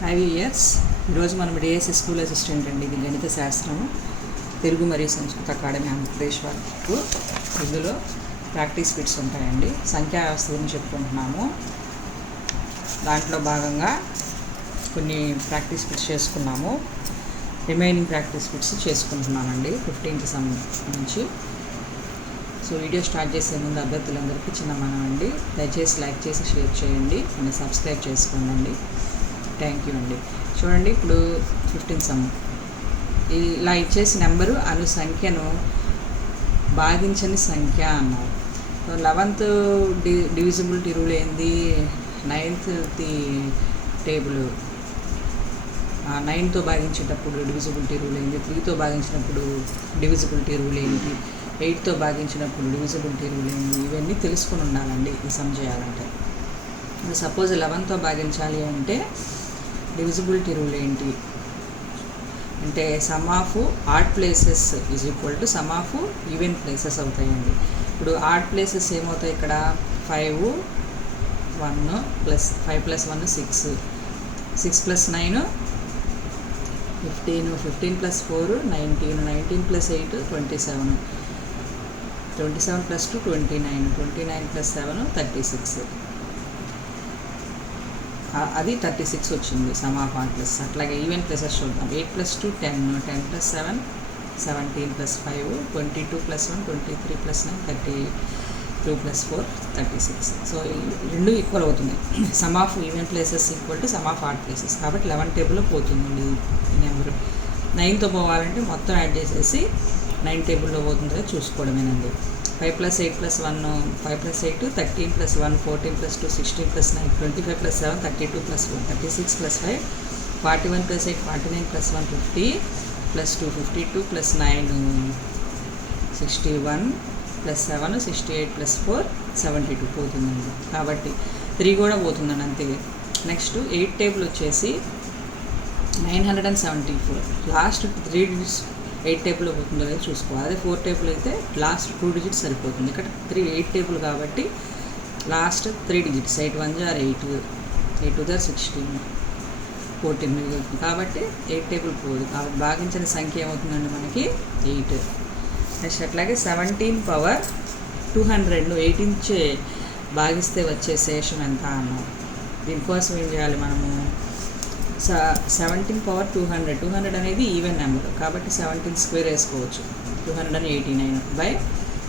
5 years. ఈరోజు మనం DSC school assistant అండి. ఇది గణిత శాస్త్రము తెలుగు మరియు సంస్కృత అకాడమీ ఆంధ్రప్రదేశ్ వరకు. ఇందులో ప్రాక్టీస్ బిట్స్ ఉంటాయండి. సంఖ్యా వ్యవస్థ గురించి చెప్పుకుంటున్నాము. దాంట్లో భాగంగా కొన్ని ప్రాక్టీస్ బిట్స్ చేసుకున్నాము. రిమైనింగ్ ప్రాక్టీస్ బిట్స్ చేసుకుంటున్నానండి 15th సంబంధించి. సో వీడియో స్టార్ట్ చేసే ముందు అభ్యర్థులందరికీ చిన్న మనం అండి, దయచేసి లైక్ చేసి షేర్ చేయండి and సబ్స్క్రైబ్ చేసుకోండి. థ్యాంక్ యూ అండి. చూడండి, ఇప్పుడు 15th సమ్ ఇలా ఇచ్చేసి నెంబరు అను సంఖ్యను భాగించని సంఖ్య అన్నారు. 11th డివిజిబిలిటీ రూల్ ఏంది? 9th టేబుల్ 9తో భాగించేటప్పుడు డివిజిబిలిటీ రూల్ ఏంది? 3తో భాగించినప్పుడు డివిజిబిలిటీ రూల్ ఏంటి? 8తో భాగించినప్పుడు డివిజిబిలిటీ రూల్ ఏంటి? ఇవన్నీ తెలుసుకొని ఉండాలండి ఈ సమ్ చేయాలంటే. సపోజ్ 11తో భాగించాలి అంటే డివిజిబిలిటీ రూల్ ఏంటి అంటే some of odd places is equal to some of even places అవుతాయండి. ఇప్పుడు ఆడ్ ప్లేసెస్ ఏమవుతాయి? ఇక్కడ 5 1 plus 5 plus 1 6, 6 plus 9 15, 15 plus 4 19, 19 plus 8 27, 27 plus 2 29, 29 plus 7 36. అది 36 వచ్చింది సమ్ ఆఫ్ ఆడ్ ప్లస్. అట్లాగే ఈవెన్ ప్లసెస్ చూద్దాం. 8 plus 2 10, 10 plus 7 17 plus 5 22 plus 1 23 plus 9 32 plus 4 36. So రెండు equal అవుతుంది. Some of even places equal to some of odd places. కాబట్టి 11 టేబుల్లో పోతుందండి ఈ నెంబరు. 9తో పోవాలంటే మొత్తం యాడ్ చేసేసి 9 టేబుల్లో పోతుందో చూసుకోవడమేనండి. 5 plus 8 plus 1 5 plus 8 13 plus 1 14 plus 2 16 plus 9 25 plus 7 32 plus 1 36 plus 5 41 plus 8 49 plus 1 50 plus 2 52 plus 9 61 plus 7 68 plus 4 72 పోతుందండి. కాబట్టి 3 కూడా పోతుందండి అంతే. నెక్స్ట్ 8 టేబుల్ వచ్చేసి 974. లాస్ట్ 3 డిజిట్స్ 8 టేబుల్లో పోతుందో లేదో చూసుకోవాలి. అదే 4 టేబుల్ అయితే లాస్ట్ 2 డిజిట్స్ సరిపోతుంది. ఇక్కడ 8 టేబుల్ కాబట్టి లాస్ట్ 3 డిజిట్స్ 8 1 jar 8, 8 2 jar 16, 14 మిగులుతుంది. కాబట్టి 8 టేబుల్ పోదు. కాబట్టి భాగించిన సంఖ్య ఏమవుతుందండి మనకి 8. నెక్స్ట్ అట్లాగే 17 పవర్ 200 18 భాగిస్తే వచ్చే శేషం ఎంత అన్నాం. దీనికోసం ఏం చేయాలి మనము? 17 పవర్ 200. 200 అనేది ఈవెన్ నెంబర్ కాబట్టి 17 స్క్వేర్ వేసుకోవచ్చు. 289 బై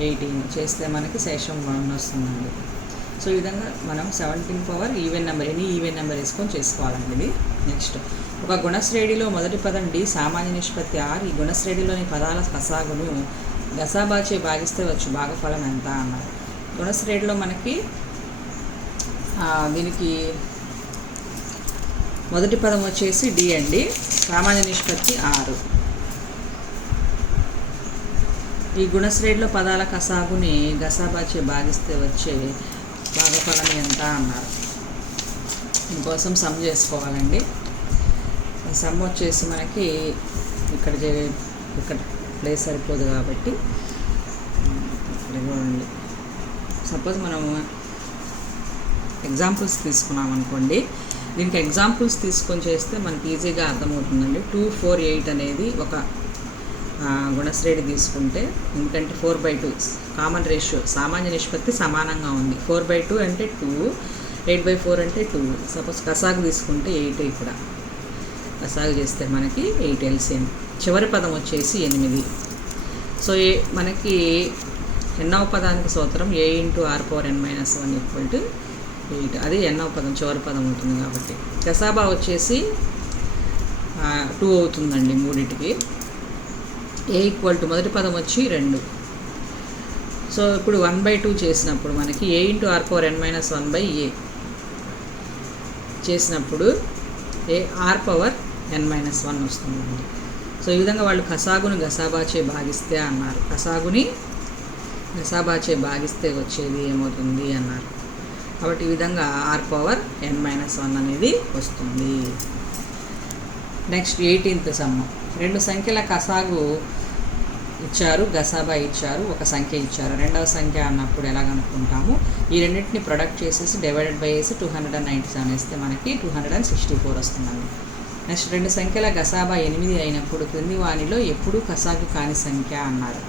18 చేస్తే మనకి శేషం 1 వస్తుందండి. సో ఈ విధంగా మనం 17 power even number any even number వేసుకొని చేసుకోవాలండి ఇది. నెక్స్ట్, ఒక గుణశ్రేణిలో మొదటి పదం డి, సామాన్య నిష్పత్తి r. ఈ గుణశ్రేణిలోని పదాల కసాగును గసాబాచే భాగిస్తే వచ్చు భాగఫలం ఎంత అన్నారు. గుణశ్రేణిలో మనకి దీనికి మొదటి పదం వచ్చేసి డి అండి, సామాన్య నిష్పత్తి 6. ఈ గుణశ్రేణిలో పదాల కసాగుని గసాబాచే భాగిస్తే వచ్చే భాగఫలం ఎంత అన్నారు. దీనికోసం సమ్ చేసుకోవాలండి. సమ్ వచ్చేసి మనకి ఇక్కడ ప్లేస్ సరిపోదు కాబట్టి ఇక్కడ చూడండి. సపోజ్ మనము ఎగ్జాంపుల్స్ తీసుకున్నాం అనుకోండి. దీనికి ఎగ్జాంపుల్స్ తీసుకొని చేస్తే మనకి ఈజీగా అర్థమవుతుందండి. 2 4 8 అనేది ఒక గుణశ్రేణి తీసుకుంటే, ఎందుకంటే 4/2 కామన్ రేషియో, సామాన్య నిష్పత్తి సమానంగా ఉంది. 4/2 అంటే 2, 8/4 అంటే 2. సపోజ్ కసాగు తీసుకుంటే 8. ఇక్కడ కసాగు చేస్తే మనకి 8 LCM. చివరి పదం వచ్చేసి 8. సో మనకి ఎన్నవ పదానికి సూత్రం a × r⁻n−1 = 8. అది ఎన్నవ పదం, చివరి పదం ఉంటుంది కాబట్టి. గసాబా వచ్చేసి 2 అవుతుందండి మూడింటికి. a = మొదటి పదం వచ్చి 2. సో ఇప్పుడు 1/2 చేసినప్పుడు మనకి a × r⁻n−1/a చేసినప్పుడు r⁻n−1 వస్తుందండి. సో ఈ విధంగా వాళ్ళు కసాగును గసాబాచే భాగిస్తే అన్నారు. కసాగుని గసాబాచే భాగిస్తే వచ్చేది ఏమవుతుంది అన్నారు. కాబట్టి ఈ విధంగా r⁻n−1 అనేది వస్తుంది. Next 18th some. రెండు సంఖ్యల కసాగు ఇచ్చారు, గసాబా ఇచ్చారు, ఒక సంఖ్య ఇచ్చారు. రెండవ సంఖ్య అన్నప్పుడు ఎలా కనుక్కుంటాము? ఈ రెండింటిని ప్రొడక్ట్ చేసేసి డివైడెడ్ బై వేసి 297 వేస్తే మనకి 264 వస్తుందండి. నెక్స్ట్ రెండు సంఖ్యల గసాబా 8 అయినప్పుడు క్రింది వానిలో ఎప్పుడు కసాగు కాని సంఖ్య అన్నారు.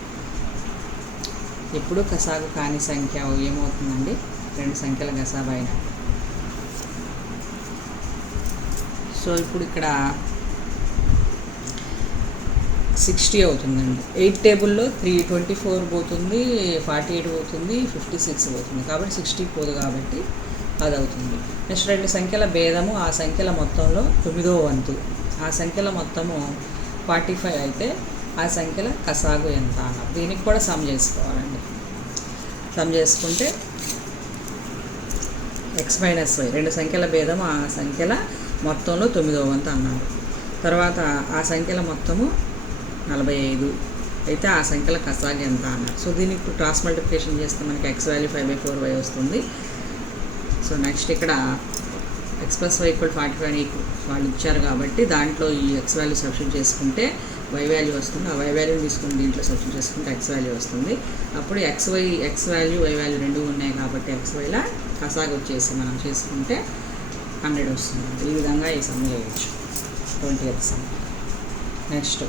ఎప్పుడు కసాగు కాని సంఖ్య ఏమవుతుందండి? రెండు సంఖ్యల గసాబా అయిన. సో ఇప్పుడు ఇక్కడ 60 అవుతుందండి. 8 టేబుల్లో 324 పోతుంది, 48 పోతుంది, 56 పోతుంది. కాబట్టి 60 పోదు, కాబట్టి అది అవుతుంది. నెక్స్ట్ రెండు సంఖ్యల భేదము ఆ సంఖ్యల మొత్తంలో 9వ వంతు. ఆ సంఖ్యల మొత్తము 45 అయితే ఆ సంఖ్యల కసాగు ఎంత అన్నారు. దీనికి కూడా సమ్ చేసుకోవాలండి. సమ్ చేసుకుంటే x-y రెండు సంఖ్యల భేదము ఆ సంఖ్యల మొత్తంలో 9వ వంతు అన్నారు. తర్వాత ఆ సంఖ్యల మొత్తము 45 అయితే ఆ సంఖ్యల కసాగు ఎంత అన్నారు. సో దీనికి ఇప్పుడు క్రాస్ మల్టిప్లికేషన్ చేస్తే మనకి x వాల్యూ 5/4y వస్తుంది. సో నెక్స్ట్ ఇక్కడ x + y = 45 అని వాళ్ళు ఇచ్చారు కాబట్టి దాంట్లో ఈ x వాల్యూ సబ్స్టిట్యూట్ చేసుకుంటే y వాల్యూ వస్తుంది. ఆ y వాల్యూని తీసుకుని దీంట్లో సబ్స్టిట్యూట్ చేసుకుంటే x వాల్యూ వస్తుంది. అప్పుడు x వాల్యూ y వాల్యూ రెండు ఉన్నాయి కాబట్టి xyల కసాగు వచ్చేసి మనం చేసుకుంటే 100 వస్తుంది. ఈ విధంగా ఈ సమ్ చేయవచ్చు. 20th some. నెక్స్ట్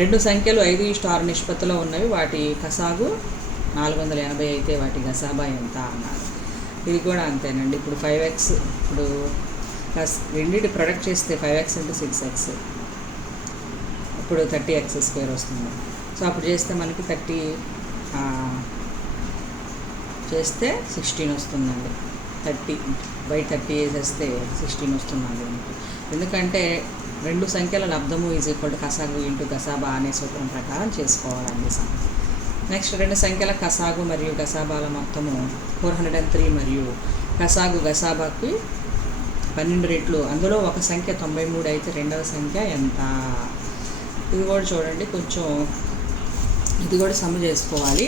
రెండు సంఖ్యలు 5:6 నిష్పత్తిలో ఉన్నవి, వాటి కసాగు 480 అయితే వాటి గసాబా ఎంత అన్నారు. ఇది కూడా అంతేనండి. ఇప్పుడు 5x ఇప్పుడు రెండింటి ప్రొడక్ట్ చేస్తే 5x × 6x ఇప్పుడు 30x² వస్తుంది. సో అప్పుడు చేస్తే మనకి 30 చేస్తే 16 వస్తుందండి. 30/30 వేసేస్తే 16 వస్తుందండి. ఎందుకంటే రెండు సంఖ్యల లబ్ధము = కసాగు × గసాబా అనే సూత్రం ప్రకారం చేసుకోవాలండి సమ్. నెక్స్ట్ రెండు సంఖ్యల కసాగు మరియు గసాబాల మొత్తము 403 మరియు కసాగు గసాబాకి 12 రెట్లు. అందులో ఒక సంఖ్య 93 అయితే రెండవ సంఖ్య ఎంత? ఇది కూడా చూడండి, కొంచెం ఇది కూడా సమ్ చేసుకోవాలి.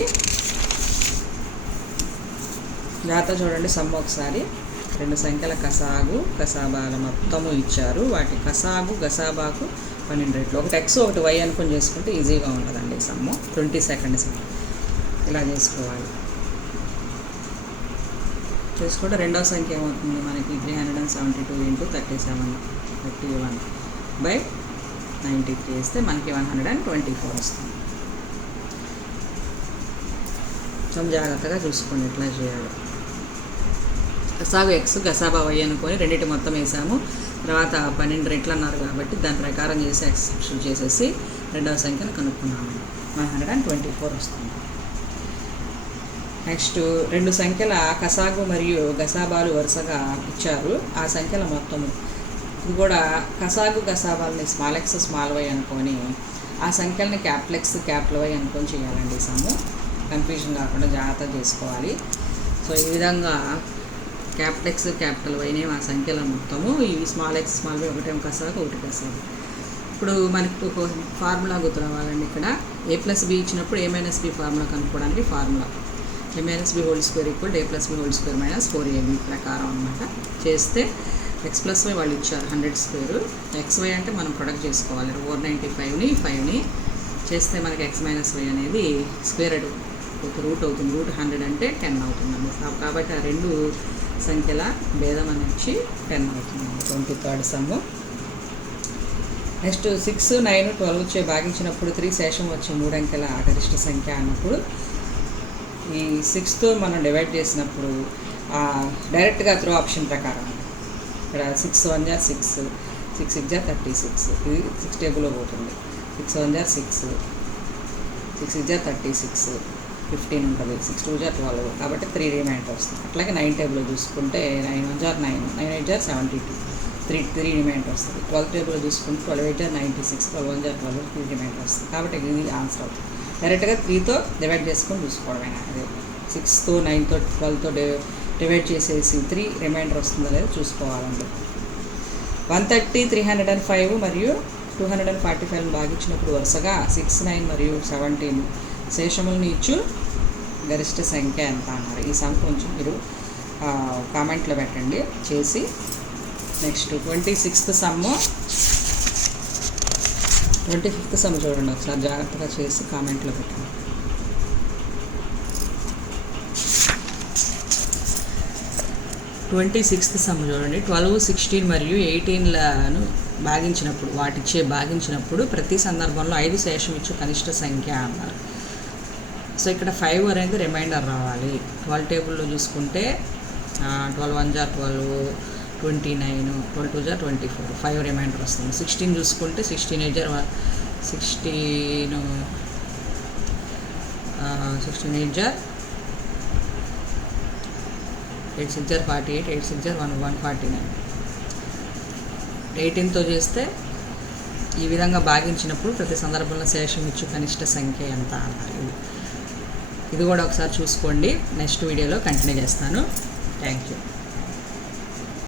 జాగ్రత్త చూడండి సమ్ ఒకసారి. రెండు సంఖ్యల కసాగు గసాబాల మొత్తము ఇచ్చారు, వాటి కసాగు గసాబాకు 12 రెట్లు. ఒకటి x ఒకటి y అనుకుని చేసుకుంటే ఈజీగా ఉంటుందండి సమ్ము. 22nd సమ్ ఇలా చేసుకోవాలి. చేసుకుంటే రెండవ సంఖ్య ఏమవుతుంది మనకి? 372 × 31/93 వేస్తే మనకి 124 వస్తుంది. సమ్ జాగ్రత్తగా చూసుకోండి ఎట్లా చేయాలి. కసాగు x గసాబా y అనుకొని రెండింటి మొత్తం వేసాము. తర్వాత 12 రెట్లు అన్నారు కాబట్టి దాని ప్రకారం చేసి x సబ్స్టిట్యూట్ చేసేసి రెండవ సంఖ్యను కనుక్కున్నాము. 124 వస్తుంది. నెక్స్ట్ రెండు సంఖ్యల కసాగు మరియు గసాబాలు వరుసగా ఇచ్చారు, ఆ సంఖ్యల మొత్తము. ఇది కూడా కసాగు గసాబాలని స్మాల్ x స్మాల్ y అనుకొని ఆ సంఖ్యలని క్యాపిటల్ X క్యాపిటల్ Y అనుకొని చేయాలండి సమ్ము. కన్ఫ్యూజన్ కాకుండా జాగ్రత్త చేసుకోవాలి. సో ఈ విధంగా క్యాపిటల్ X క్యాపిటల్ Yనే ఆ సంఖ్యల మొత్తము. ఇవి స్మాల్ x స్మాల్ y ఒకటేమో కసాగు ఒకటి గసాబు. ఇప్పుడు మనకు ఫార్ములా గుర్తు రావాలండి. ఇక్కడ a + b ఇచ్చినప్పుడు a - b ఫార్ములా కనుక్కోవడానికి formula a - b² = a + b² - 4ab ప్రకారం అన్నమాట. చేస్తే x + y వాళ్ళు ఇచ్చారు 100². xy అంటే మనం ప్రొడక్ట్ చేసుకోవాలి. 495ని 5ని చేస్తే మనకి x - y అనేది స్క్వేర్ రూట్ అవుతుంది. రూట్ 100 అంటే 10 అవుతుందండి. కాబట్టి ఆ రెండు సంఖ్యల భేదం అనేది 10 అవుతుంది. 23rd some. నెక్స్ట్ 6, 9, 12 వచ్చే భాగించినప్పుడు 3 శేషం వచ్చే 3 అంకెల గరిష్ట సంఖ్య అన్నప్పుడు ఈ 6తో మనం డివైడ్ చేసినప్పుడు డైరెక్ట్గా త్రో ఆప్షన్ ప్రకారం ఇక్కడ 6 × 1 = 6, 6 × 6 = 36. ఇది 6 టేబుల్లో పోతుంది. 6 × 1 = 6, 6 × 36, 15 ఉంటుంది. 6 × 2 = 12 కాబట్టి 3 రిమైండర్ వస్తుంది. అట్లాగే 9 టేబుల్లో చూసుకుంటే 9 × 1 = 9, 9 × 8 = 72, 3 రిమైండర్ వస్తుంది. 12 టేబుల్లో చూసుకుంటే 12 × 8 = 96, 12 × 1 = 12, 3 రిమైండర్ వస్తుంది. కాబట్టి ఇది ఆన్సర్ అవుతుంది. డైరెక్ట్గా 3తో డివైడ్ చేసుకొని చూసుకోవడమే. అదే 6తో 9తో 12తో డివైడ్ చేసేసి 3 రిమైండర్ వస్తుందో లేదో చూసుకోవాలండి. 130, 305 మరియు 245 భాగించినప్పుడు వరుసగా 6, 9 మరియు 17 శేషములను ఇచ్చు గరిష్ట సంఖ్య ఎంత అన్నారు. ఈ సమ్ కొంచెం మీరు కామెంట్లో పెట్టండి చేసి. Next 26th sum. 25th some చూడండి ఒకసారి జాగ్రత్తగా చేసి కామెంట్లో పెట్టండి. (26th సమ్ చూడండి. 12, 16 మరియు 18లను భాగించినప్పుడు ప్రతి సందర్భంలో 5 శేషం ఇచ్చు కనిష్ట సంఖ్య అన్నారు. సో ఇక్కడ 5 అనేది రిమైండర్ రావాలి. 12 టేబుల్లో చూసుకుంటే 12 1 = 12, 29, 12 2 = 24, 5 రిమైండర్ వస్తుంది. 16 చూసుకుంటే 16 8 = 16, 16 8 = 8 6 = 48, 8 6 = 149. 18తో చేస్తే ఈ విధంగా భాగించినప్పుడు ప్రతి సందర్భంలో శేషం ఇచ్చు కనిష్ట సంఖ్య ఎంత అన్నారు. ఇది కూడా ఒకసారి చూసుకోండి. నెక్స్ట్ వీడియోలో కంటిన్యూ చేస్తాను. Thank you.